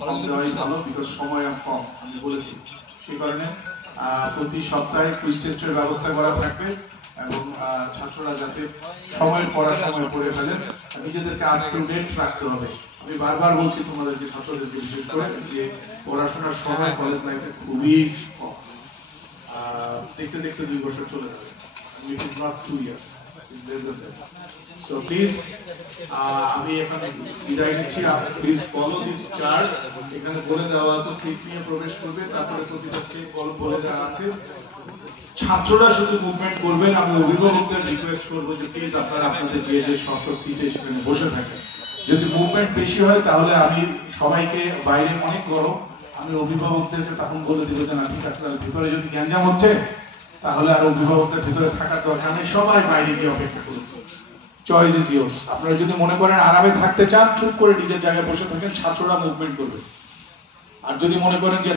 কম দেওয়াই ভালো, বিকজ সময় কম আমি বলেছি। সেই কারণে প্রতি সপ্তাহে কুইজ টেস্টের ব্যবস্থা করা থাকবে এবং ছাত্ররা যাতে সময়ের পড়া সময় পড়ে ফেলেন, নিজেদেরকে আপ টু ডেট রাখতে হবে। আমি বারবার বলছি তোমাদেরকে, ছাত্রদেরকে বিশেষ করে, যে পড়াশোনার সময় কলেজ লাইফে খুবই কম। দেখতে দেখতে 2 বছর চলে যাবে। It is not 2 years. It's less than that. So please, আমি এখন বিদায় নিচ্ছি। Please follow this chart. এখানে বলে দেওয়া আছে স্লিপ নিয়ে প্রবেশ করবে, তারপরে প্রতিটা স্টেপ বলে দেওয়া আছে। ছাত্ররা শুধু মুভমেন্ট করবেন। আমি অভিভাবকদের রিকোয়েস্ট করবো যে প্লিজ আপনারা আপনাদের যে যে সিটে সেখানে বসে থাকেন। যদি মুভমেন্ট বেশি হয় তাহলে আমি সবাইকে, বাইরে অনেক গরম, আমি অভিভাবকদেরকে তখন বলে দিব যে না ঠিক আছে, তাহলে ভিতরে যদি গ্যাঞ্জাম হচ্ছে তাহলে আর অভিভাবকদের ভিতরে থাকার দরকার নেই, সবাই বাইরে গিয়ে অপেক্ষা করুন। Choice is yours. আপনারা যদি মনে করেন আরামে থাকতে চান, চুপ করে নিজের জায়গায় বসে থাকেন, ছাত্ররা মুভমেন্ট করবে। আর যদি মনে করেন যে